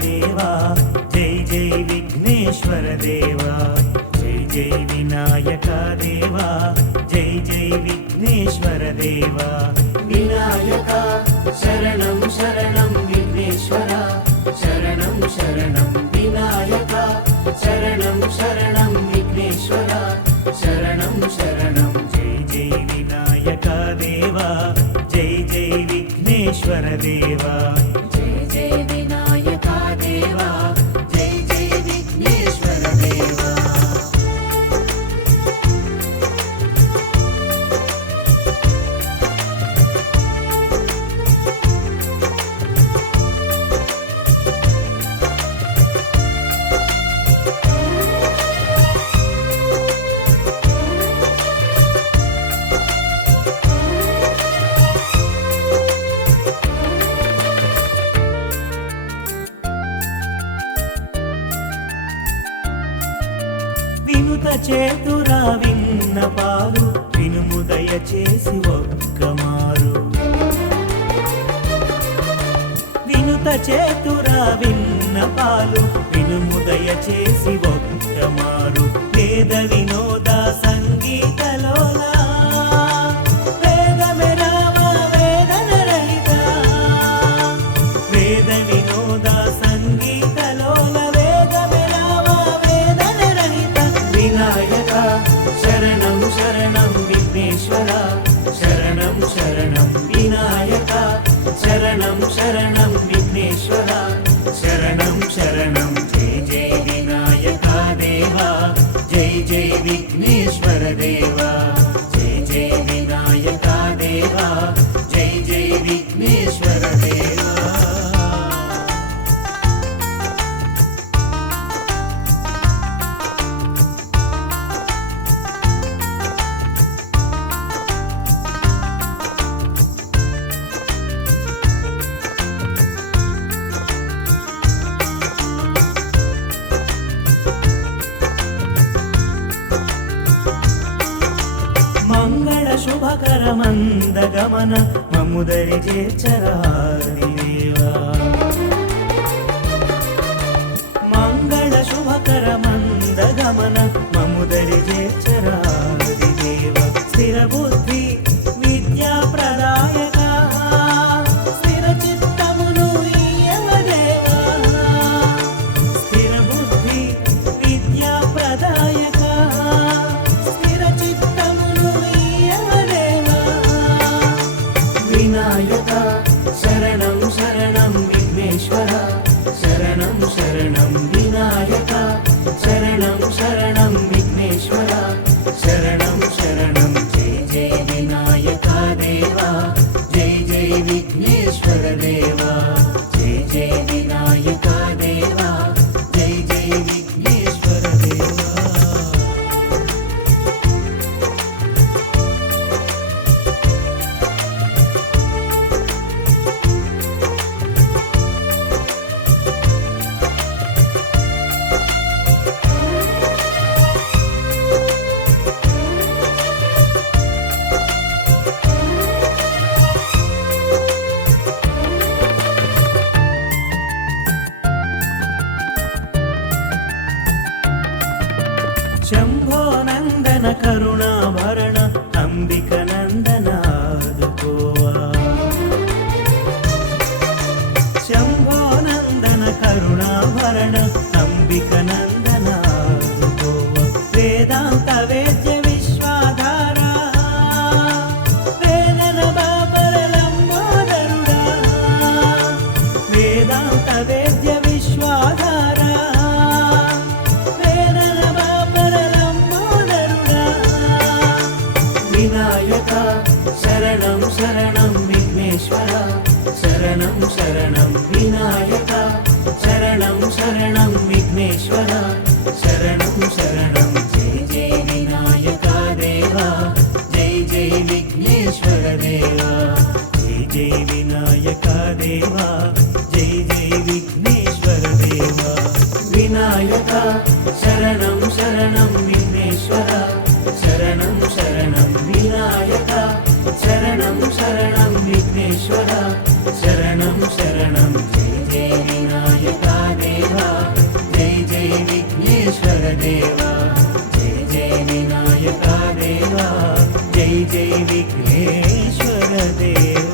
देवा जय जय विघ्नेश्वर देवा जय जय विनायक देवा जय जय विघ्नेश्वर देवा विनायक शरणं शरणं विघ्नेश्वर शरणं शरणं विनायक शरणं शरणं विघ्नेश्वर शरणं शरणं जय जय विनायक देवा जय जय विघ्नेश्वर देवा जय जय विनायक देवा जय जय विघ्नेश्वर देवा వినుత చేతురా విన్నపాలు వినుముదయ చేసి ఒక్కమారు వినుత చేతురా విన్నపాలు వినుముదయ చేసి ఒక్కమారు వేద వినోద సంగీతలోలా వేదమే రామ వేదన రహిత వేద వినోద సంగీతలోల వేదమే రామ వేదన రహిత विनायक शरणं शरणं विघ्नेश्वर शरणं शरणं विनायक शरणं शरणं विघ्नेश्वर शरणं शरणं जय जय विनायक देवा जय जय विघ्नेश्वर देवा जय जय विनायक देवा जय जय विघ्नेश्वर देवा మంగళ శుభకర మంద గమన మమ్ముదరి చేర్చరాదిదేవా మంగళ శుభకర మంద గమన మమ్ముదరి చేర్చరాదిదేవా స్థిర బుద్ధి విద్యా ప్రదాయక స్థిర చిత్తమును ఇయ్యవదేవా స్థిర బుద్ధి విద్యా ప్రదాయక विनायक शरणं शरणं विघ्नेश्वर शरणं शरणं विनायक शरणं शरणं विघ्नेश्वर शरणं शरणं जय जय विनायक देवा जय जय विघ्नेश्वर देवा जय जय विनायक देवा जय जय विघ्नेश्वर देवा शंभो नंदन करुणाभरण अंबिक नंदन आदुकोवा शंभो नंदन करुणाभरण अंबिक नंदन आदुकोवा वेदांत वेद्य विश्वाधारा वेदन बाबर लंबोदरुड़ा वेदांत वेद्य विश्वाधारा विनायक शरणं शरणं विघ्नेश्वर शरणं शरणं विनायक शरणं शरणं विघ्नेश्वर शरणं शरणं जय जय विनायक देवा जय जय विघ्नेश्वर देवा जय जय विनायक देवा जय जय विघ्नेश्वर देवा विनायक విఘ్నేశ్వర శరణం శరణం జయ జయ వినాయకా దేవా జయ జయ విఘ్నేశ్వర దేవా జయ జయ వినాయకా దేవా జయ జయ విఘ్నేశ్వర దేవా